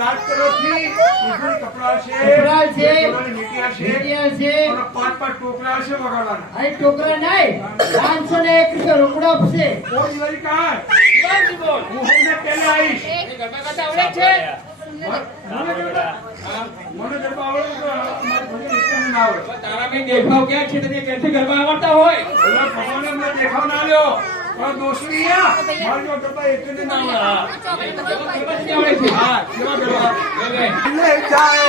રાત કરો કપડા છે, પાંચ ટોકરા છે વગાડવાના. ટોકરા નહીં, 501 રૂપિયા રોકડો આપશે. કોઈ દિવાળી કાય હું હમને પહેલા આવીશ. મને ગરબા આવડે તો અમારે ભજન ના આવડે. તારા બી દેખાવ ક્યાં છે? તે ક્યાંથી ગરબા આવડતા હોય? ભગવાને અમને દેખાવ ના લ્યો. પણ દોસ્તી મારે જો ગરબા એટલે ના આવડે. હા, કેવા ગરબા? જાય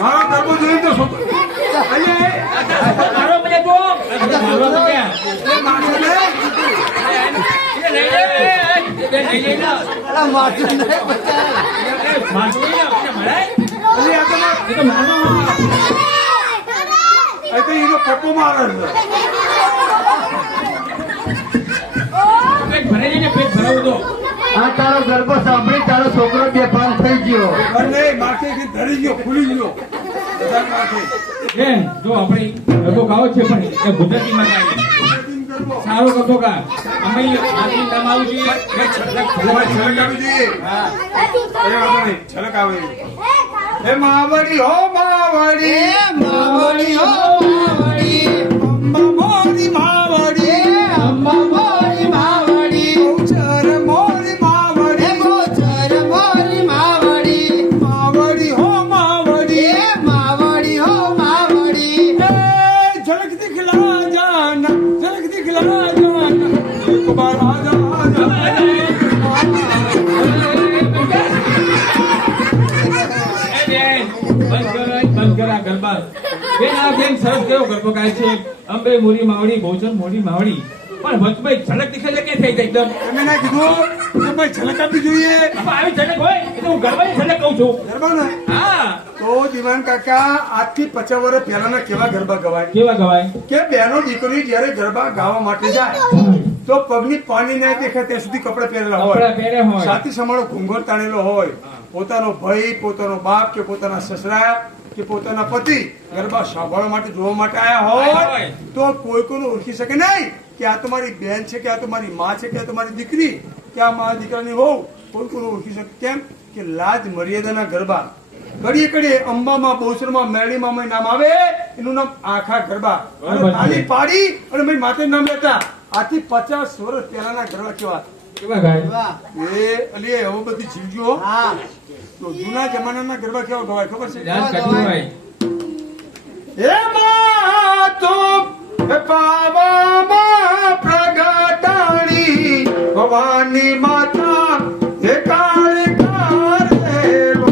મારો ગરબો જોઈ તો મારો મને તો મારો તો ક્યાં? પપ્પો મારે પેટ ભરે છે ને, પેટ ભરાવું તો આ તારો ગરબો સાંભળી તારો છોકરો બેભાન થઈ ગયો. નહીં માથે ધરી ગયો, ખુલી ગયો બધા માથે. બેન જો આપણે ગરબો ગાવો છે પણ એ ગુજરાતીમાં ગાય સારો ગરબો ગા. અમે આની નામ આવું જોઈએ, છલક આવી જોઈએ. છલક આવે. હે માવડી હો માવડી, માવડી હો માવડી, અંબા મોરી માવડી, અંબા મોરી માવડી, ગૌચર મોરી માવડી, ગોચર મોરી માવડી, માવડી હો માવડી, માવડી હો માવડી. ઝલક દિખલા જાના, ઝલક દિખલા જાના, એક બાર આજા આજા. બંધ કરા ગરબા. બેન આ બેન સરસ કેવો ગરબો ગાય છે. અંબે મોરી માવડી, ગૌચર મોરી માવડી. પણ વચમાં ઝલક દીખે છે કે થઈ જાય એકદમ તમે ના કીધું કે ભાઈ ઝલક આપવી જોઈએ. આવી ઝલક હોય એટલે હું ગરબાની ઝલક કહું છું. ગરબા ને હા, તો દિવાન કાકા આજથી 50 વર્ષ પહેલાના કેવા ગરબા ગવાય કેવા ગવાય? કે બહેનો દીકરી જયારે ગરબા ગાવા માટે જાય તો પગની પાણી ના દેખાય ત્યાં સુધી કપડા પહેરેલા કપડા હોય, પહેરે હોય. સાથી સમાળો ઘૂંઘટ તાણેલો હોય, પોતાનો ભાઈ, પોતાનો બાપ કે પોતાના સસરા કે પોતાના પતિ ગરબા સાંભળવા માટે જોવા માટે આયા હોય તો કોઈ કોઈને ઓળખી શકે નહીં કે આ તો મારી બેન છે, કે આ તો મારી માં છે, કે આ તો મારી દીકરી, કે આ મારા દીકરાની વહુ. કોઈ કોઈને ઓળખી શકે. કેમ કે લાજ મર્યાદાના ગરબા ઘડીએ ઘડીએ અંબામાં, બહુચરમાં, મેળીમાં નામ આવે એનું નામ આખા ગરબા. તાલી પાડી અને ભાઈ માતે નામ લેતા. આથી 50 વર્ષ પહેલાના ગરબા કેવા કેવા ગાય? એ અલી હવે બધી જીવજો. હા, તો જૂના જમાનાના ગરબા કેવા ગવાય ખબર છે? યાદ કરતું હોય. એમાં તો પાવામાં પ્રગટાણી ભવાની માતા હે કાળ કારેલો.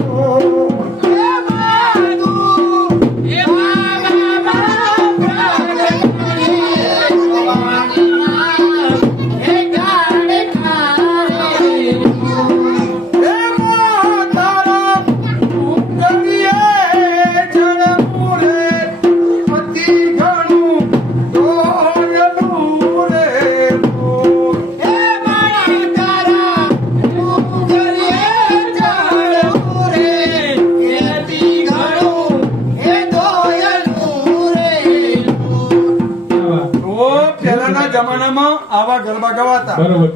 જમાનામાં આવા ગરબા ગવાતા. બરોબર.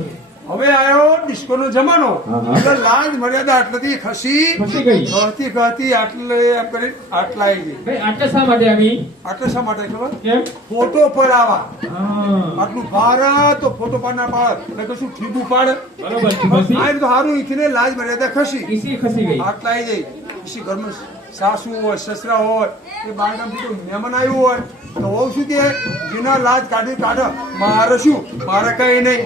હવે આવ્યો ડિસ્કો નો જમાનો. એટલે લાજ મર્યાદા આટલાથી ખસી ગહતી ગહતી આટલે એમ કરી આટલા આવી ગઈ. ભાઈ આટલા શા માટે આવી? આટલે શા માટે ખબર? કેમ? ફોટો પર આવા. હા, આટલું ભારત તો ફોટો પાડના પાડ એટલે કશું ઠીબુ પાડ. બરોબર. ખસી આ તો સારું ઈથીને લાજ મર્યાદા ખસી ઈસી ખસી ગઈ. આટલા આવી ગઈ. પછી ઘરમાં સાસુ હોય, સસરા હોય, એ બાળગામથી કોઈ મહેમાન આવ્યું હોય તો વહુ શું કે જેના લાજ કાઢી કાઢો, મારે શું, મારે કઈ નહીં.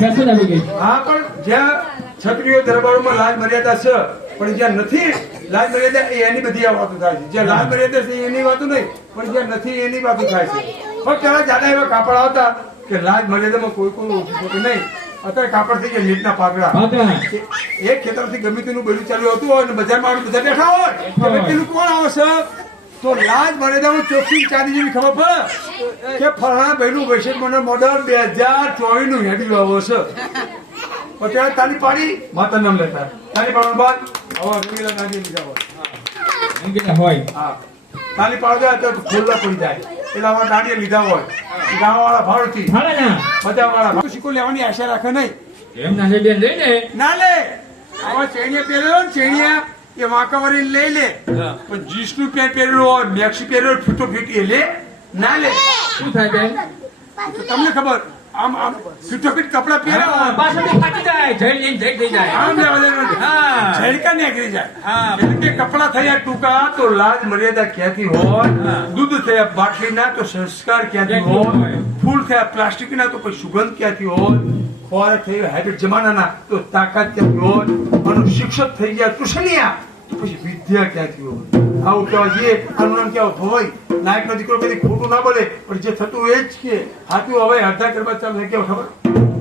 ફેશન આવી ગઈ. હા, પણ જ્યાં છત્રીઓ દરબારોમાં લાજ મર્યાદા છે પણ જ્યાં નથી લાજ મર્યાદા એની બધી આ વાતો થાય છે. જ્યાં લાજ મર્યાદા છે એની વાતો નહીં, પણ જ્યાં નથી એની વાતો થાય છે. પણ પેલા જાડા એવા કાપડ આવતા કે લાજ મર્યાદામાં કોઈ કોઈ ઓછી ખોટી નહીં. અત્યારે કાપડ થઈ ગયા મીટના પાકડા. એક ખેતરથી ગમે તેનું બધું ચાલ્યું હતું હોય અને બજારમાં બધા બેઠા હોય. વ્યક્તિનું કોણ આવશે? તો લાજ મર્યાદામાં ચોખ્ખી ચાંદી જેવી ખબર પડે કે ફલાણા ભાઈનું વૈશ્વિક મને મોડલ 2024 નું હેડી આવો છે પછી આ તાલી પાડી માતા નામ લેતા તાલી પાડવા બાદ હવે રંગીલા નાગી લીધા હોય રંગીલા હોય હા તાલી પાડવા જાય તો ખુલ્લા પડી જાય એટલે આવા દાંડિયા લીધા હોય ગામવાળા ભાડથી હાલે ના બધાવાળા શીખો લેવાની આશા રાખે નહીં એમ ના બેન લઈને ના લે આવા ચેણીયા પહેરેલો ને ચેણીયા એ વાંકાવાળી લઈ લે હા. પણ જીન્સ નું પેન્ટ પહેરેલું હોય મેક્સી પહેરેલું ફીટો ફીટ એ લે ના લે શું થાય બેન તો તમને ખબર આમ આમ ફીટો ફીટ કપડા પહેર્યા હોય પાછળથી ફાટી જાય જઈ લઈને જઈ થઈ જાય આમ લેવા દેવાનું હા. ઝડકા નીકળી જાય હા. એટલે કે કપડા થયા ટૂંકા તો લાજ મર્યાદા ક્યાંથી હોય હા. દૂધ થયા બાટલીના તો સંસ્કાર ક્યાંથી ક્યાંથી હોય હોય? ફૂલ થયા પ્લાસ્ટિકના તો કોઈ સુગંધ ક્યાંથી હોય ખોરાક થયો હાઇબ્રિડ જમાનાના તો તાકાત ક્યાંથી હોય અને શિક્ષક થઈ ગયા ટ્યુશનિયા તો પછી વિદ્યા ક્યાંથી હોય આવું કહેવા જઈએ આનું નામ કેવું હોય નાયકનો દીકરો કદી ખોટું ના બોલે પણ જે થતું એ જ કે હાથું હવે અડધા કરવા ચાલે કેવું ખબર